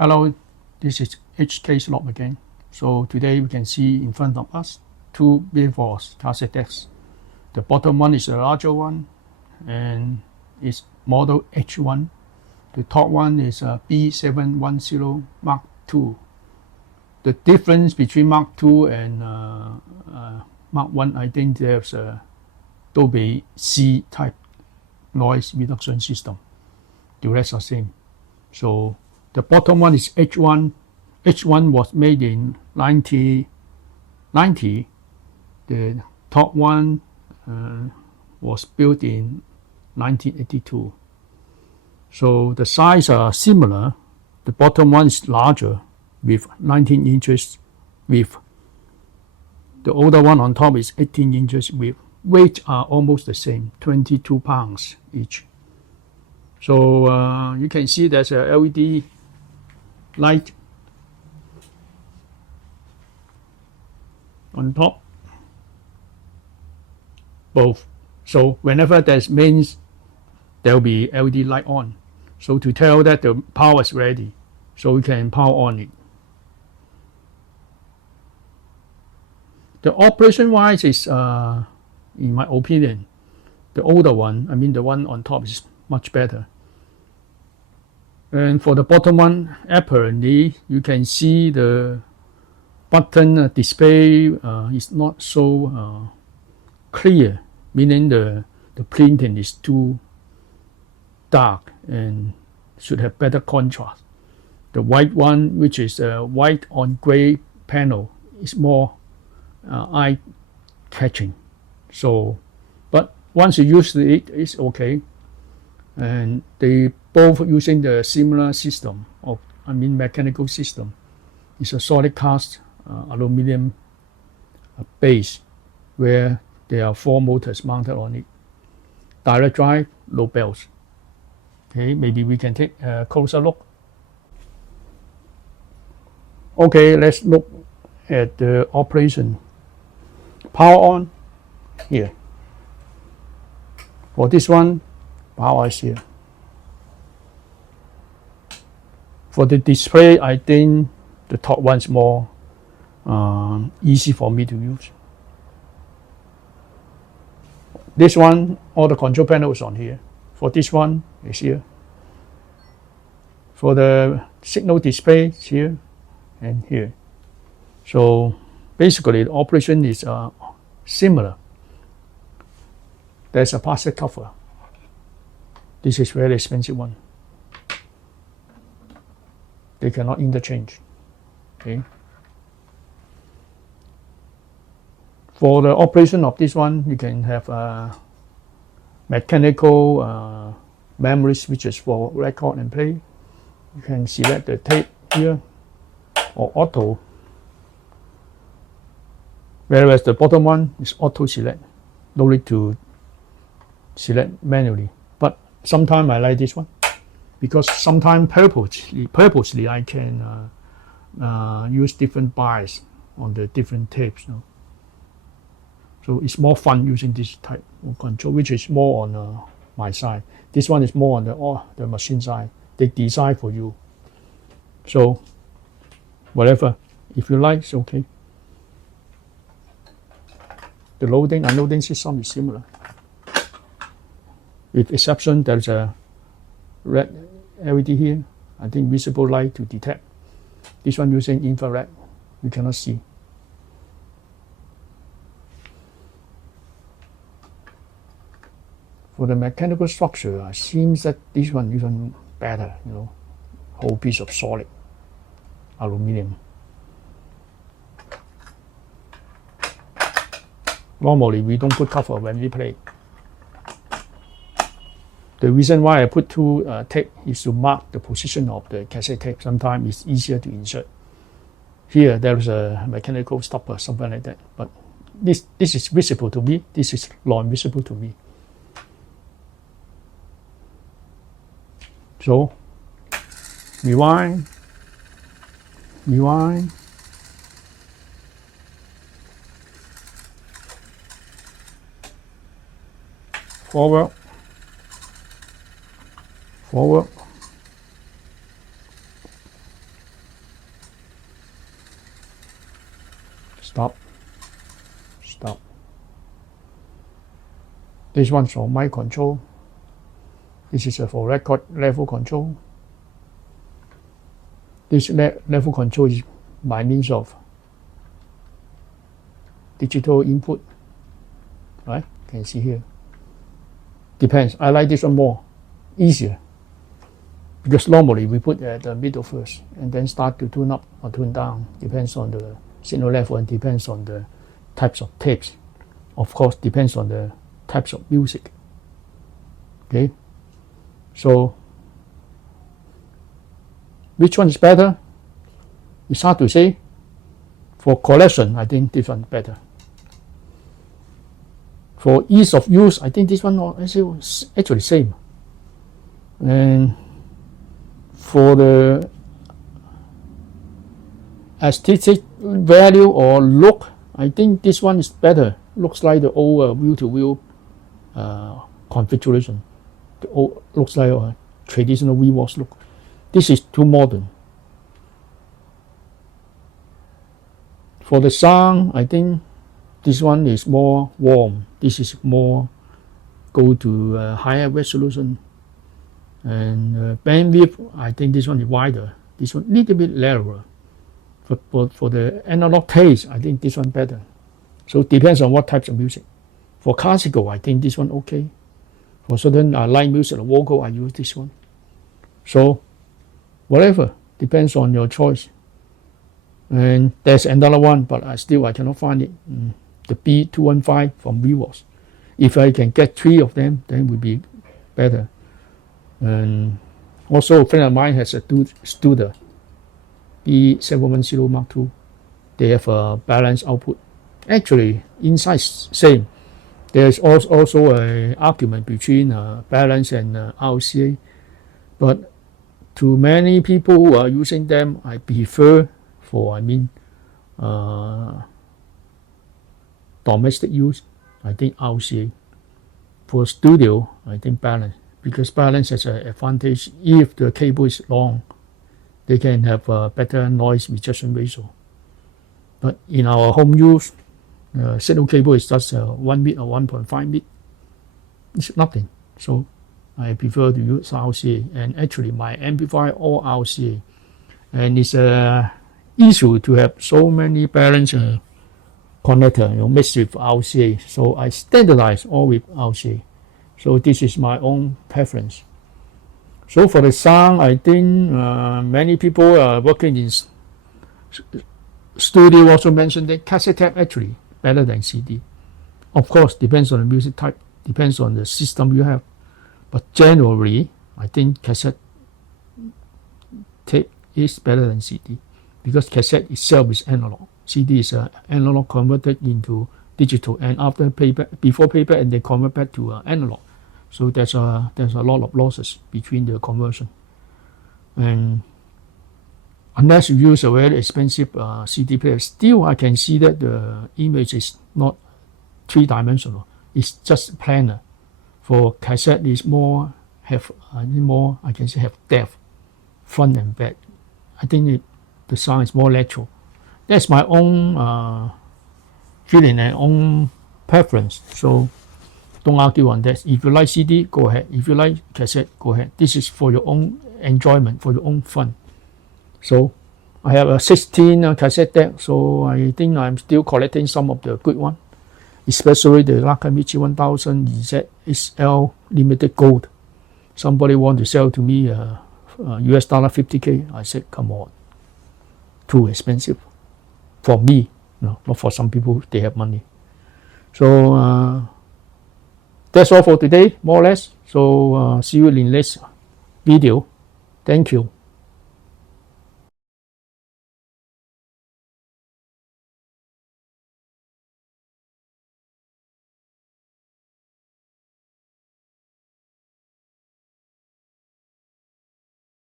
Hello, this is HK Slop again. So today we can see in front of us two Revox cassette decks. The bottom one is a larger one and it's model H1. The top one is a B710 Mark II. The difference between Mark II and Mark I, I think there's a Dolby C type noise reduction system. The rest are same. So the bottom one is H1. H1 was made in 1990. The top one was built in 1982. So the size are similar. The bottom one is larger with 19 inches width. The older one on top is 18 inches width. Weight are almost the same, 22 pounds each. So you can see there's a LED light on top, both. So whenever there's mains, there'll be LED light on. So to tell that the power is ready, so we can power on it. The operation wise is, in my opinion, the older one, I mean the one on top is much better. And for the bottom one, apparently you can see the button display is not so clear, meaning the printing is too dark and should have better contrast. The white one, which is a white on gray panel, is more eye-catching. So, but once you use it, it's okay. And they both using the similar system of, mechanical system. It's a solid cast aluminum base where there are 4 motors mounted on it. Direct drive, low bells. Okay, maybe we can take a closer look. Okay, let's look at the operation. Power on here. For this one, power is here. For the display, I think the top one is more easy for me to use. This one, all the control panels on here. For this one, is here. For the signal display, it's here and here. So basically, the operation is similar. There's a plastic cover. This is very expensive one. They cannot interchange. Okay. For the operation of this one, you can have mechanical memory switches for record and play. You can select the tape here or auto. Whereas the bottom one is auto select. No need to select manually. But sometimes I like this one because sometimes purposely I can use different bias on the different tapes. You know? So it's more fun using this type of control, which is more on my side. This one is more on the machine side. They design for you. So whatever, if you like, it's okay. The loading and unloading system is similar. With exception, there's a red LED here. I think visible light to detect. This one using infrared. You cannot see. For the mechanical structure, it seems that this one even better, you know, whole piece of solid aluminum. Normally, we don't put cover when we play. The reason why I put 2 tape is to mark the position of the cassette tape. Sometimes it's easier to insert. Here, there is a mechanical stopper, something like that. But this is visible to me. This is non-visible to me. So, rewind, forward, Stop. This one's for mic control. This is for record level control. This level control is by means of digital input, right? You can see here. Depends. I like this one more, easier. Because normally we put at the middle first and then start to tune up or tune down. Depends on the signal level and depends on the types of tapes. Of course, depends on the types of music. Okay, so which one is better? It's hard to say. For collection, I think this one is better. For ease of use, I think this one is actually same. And for the aesthetic value or look, I think this one is better. Looks like the old wheel-to-wheel configuration. The old, looks like a traditional Revox look. This is too modern. For the sound, I think this one is more warm. This is more go to higher resolution. And bandwidth, I think this one is wider. This one little bit narrower. But for the analog taste, I think this one better. So it depends on what types of music. For classical, I think this one okay. For certain light music or vocal, I use this one. So whatever, depends on your choice. And there's another one, but I cannot find it. The B710 from Revox. If I can get 3 of them, then it would be better. And also a friend of mine has a Studer B710 Mark II. They have a balanced output. Actually, inside same. There's also an argument between balance and RCA. But to many people who are using them, I prefer for domestic use, I think RCA. For studio, I think balance. Because balance has an advantage. If the cable is long, they can have a better noise rejection ratio. But in our home use, signal cable is just 1 meter or 1.5 meter. It's nothing. So I prefer to use RCA. And actually, my amplifier all RCA. And it's an issue to have so many balance connector, mixed with RCA. So I standardize all with RCA. So this is my own preference. So for the sound, I think many people working in studio also mentioned that cassette tape actually better than CD. Of course, depends on the music type, depends on the system you have. But generally, I think cassette tape is better than CD because cassette itself is analog. CD is analog converted into digital, and before playback, and they convert back to analog. So there's a lot of losses between the conversion. And unless you use a very expensive CD player, still I can see that the image is not 3-dimensional. It's just planar. For cassette, it's more I can say have depth, front and back. I think the sound is more natural. That's my own feeling and own preference. So don't argue on that. If you like CD, go ahead. If you like cassette, go ahead. This is for your own enjoyment, for your own fun. So I have a 16 cassette deck, so I think I'm still collecting some of the good ones, especially the Nakamichi 1000 ZXL Limited Gold. Somebody want to sell to me US dollar 50K. I said, come on, too expensive for me. No, not for some people, they have money. So that's all for today, more or less. So see you in the next video. Thank you.